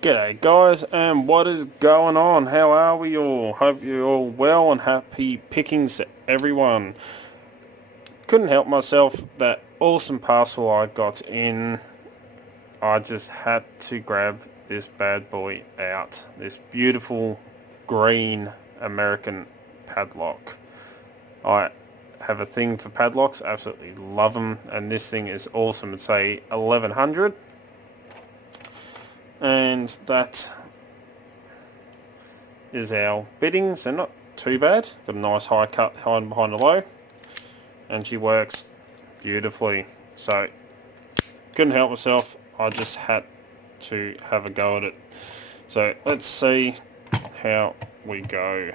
G'day guys, and what is going on? How are we all? Hope you're all well and happy pickings to everyone. Couldn't help myself, that awesome parcel I got in. I just had to grab this bad boy out. This beautiful green American padlock. I have a thing for padlocks, absolutely love them, and this thing is awesome. It's a 1100, and that is our biddings. They're not too bad. Got a nice high cut high behind the low, and she works beautifully. So couldn't help myself. I just had to have a go at it. So let's see how we go.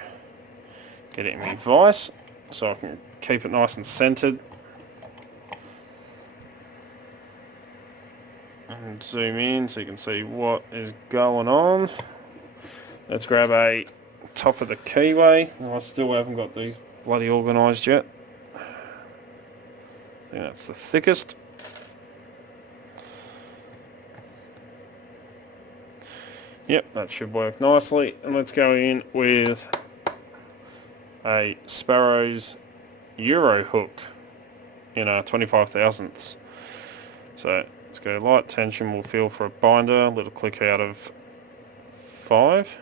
Get it in my vise so I can keep it nice and centered. And zoom in so you can see what is going on. Let's grab a top of the keyway. I still haven't got these bloody organised yet. I think that's the thickest. Yep, that should work nicely. And let's go in with a Sparrow's Euro hook in a 25 thousandths. So let's go light tension. We'll feel for a binder. Little click out of 5.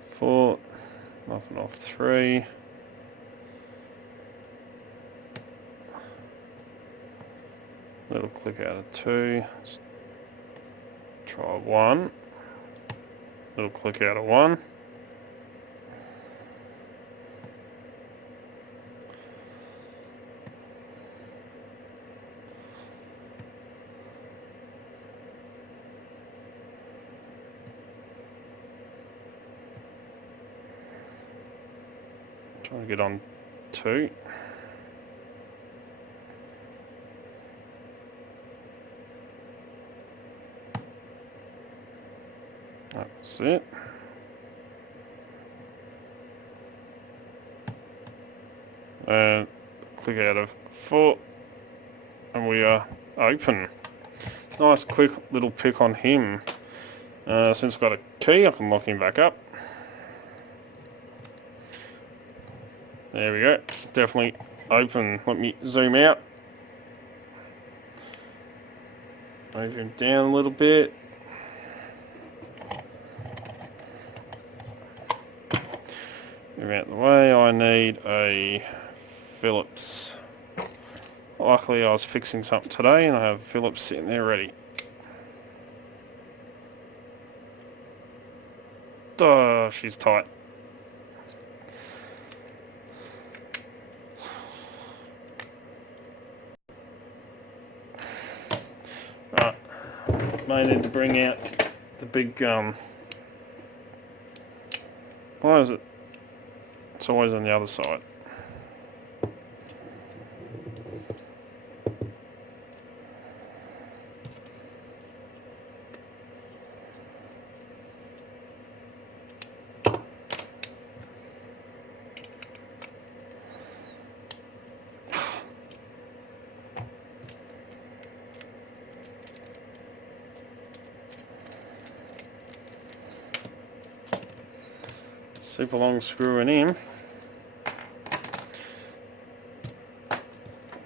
Four, nothing off 3. Little click out of 2. Let's try 1. Little click out of 1. Trying to get on 2. That's it. And click out of 4, and we are open. Nice quick little pick on him. Since I've got a key, I can lock him back up. There we go. Definitely open. Let me zoom out. Move him down a little bit. Move out the way. I need a Phillips. Luckily I was fixing something today and I have Phillips sitting there ready. Oh, she's tight. Right, may need to bring out the big why is it? It's always on the other side. Super long screwing in.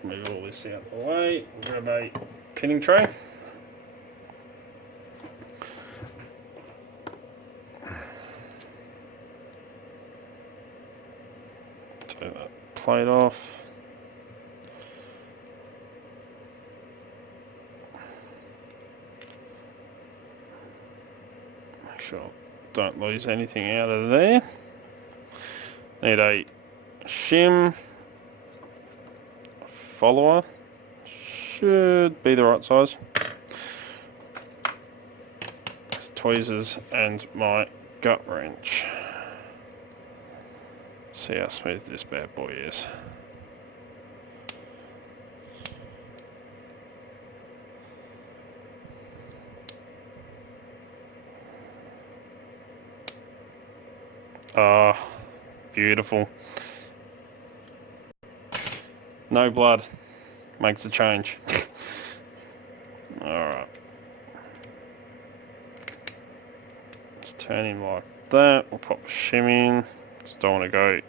Move all this out of the way. Grab a pinning tray. Take that plate off. Make sure I don't lose anything out of there. Need a shim follower. Should be the right size. Tweezers and my gut wrench. See how smooth this bad boy is. Ah, beautiful. No blood makes a change. Alright. Let's turn him like that. We'll pop a shim in. Just don't want to go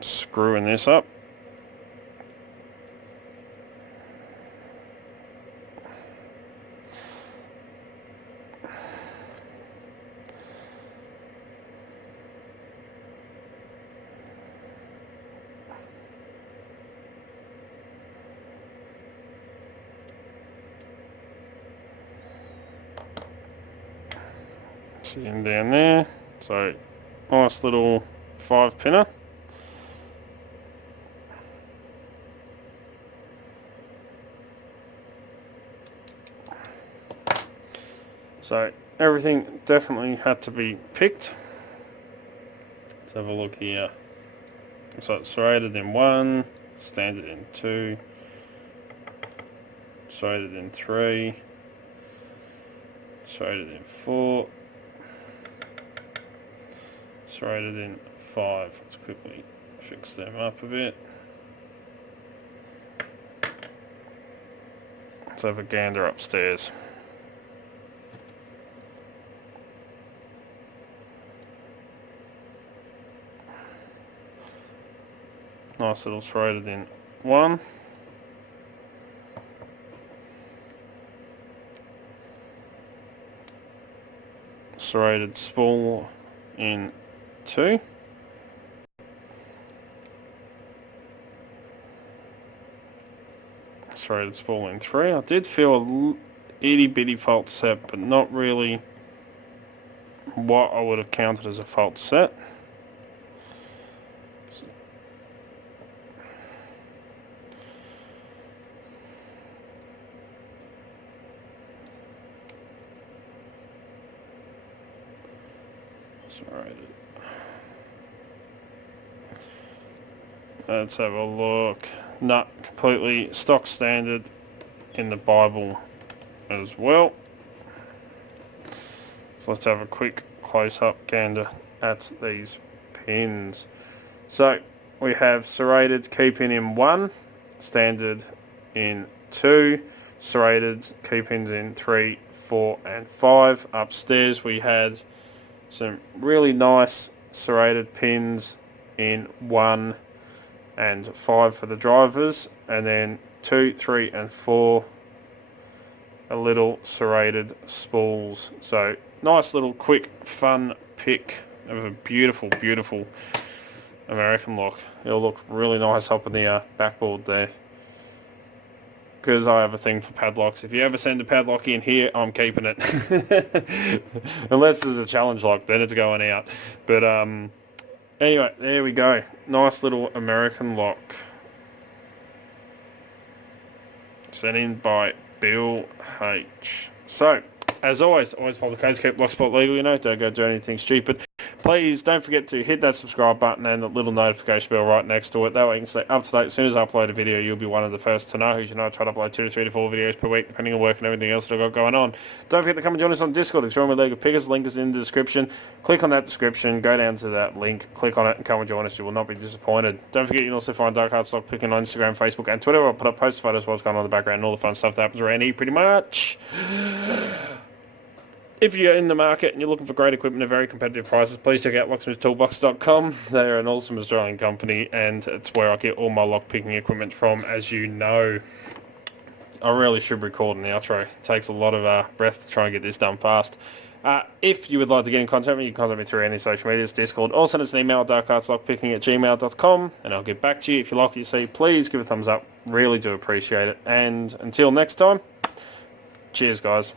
screwing this up. See him down there. So nice little 5-pinner. So everything definitely had to be picked. Let's have a look here. So it's serrated in 1, standard in 2, serrated in 3, serrated in 4, serrated in 5. Let's quickly fix them up a bit. Let's have a gander upstairs. Nice little serrated in 1. Serrated spool in 2. Serrated spool in 3. I did feel a itty bitty fault set, but not really what I would have counted as a fault set. Serrated. Let's have a look. Nut completely stock standard in the Bible as well. So let's have a quick close-up gander at these pins. So we have serrated key pin in 1, standard in 2, serrated key pins in 3, 4 and 5. Upstairs we had some really nice serrated pins in 1 and 5 for the drivers, and then 2, 3 and 4 a little serrated spools. So nice little quick fun pick of a beautiful American lock. It'll look really nice up in the backboard there, because I have a thing for padlocks. If you ever send a padlock in here, I'm keeping it. Unless there's a challenge lock, then it's going out. But anyway, there we go. Nice little American lock. Sent in by Bill H. So, as always follow the codes, keep Locksport legal, you know, don't go do anything stupid. Please don't forget to hit that subscribe button and the little notification bell right next to it. That way you can stay up to date. As soon as I upload a video, you'll be one of the first to know. As you know, I try to upload 2 to 3 to 4 videos per week, depending on work and everything else that I've got going on. Don't forget to come and join us on Discord, Extreme League of Pickers. Link is in the description. Click on that description, go down to that link, click on it and come and join us. You will not be disappointed. Don't forget you can also find Dark Heart Stock Picking on Instagram, Facebook and Twitter. I'll put up post photos of what's going on in the background and all the fun stuff that happens around here pretty much. If you're in the market and you're looking for great equipment at very competitive prices, please check out locksmithtoolbox.com. They're an awesome Australian company, and it's where I get all my lock picking equipment from, as you know. I really should record an outro. It takes a lot of breath to try and get this done fast. If you would like to get in contact with me, you can contact me through any social medias, Discord, or send us an email at darkartslockpicking@gmail.com, and I'll get back to you. If you like what you see, please give a thumbs up. Really do appreciate it. And until next time, cheers guys.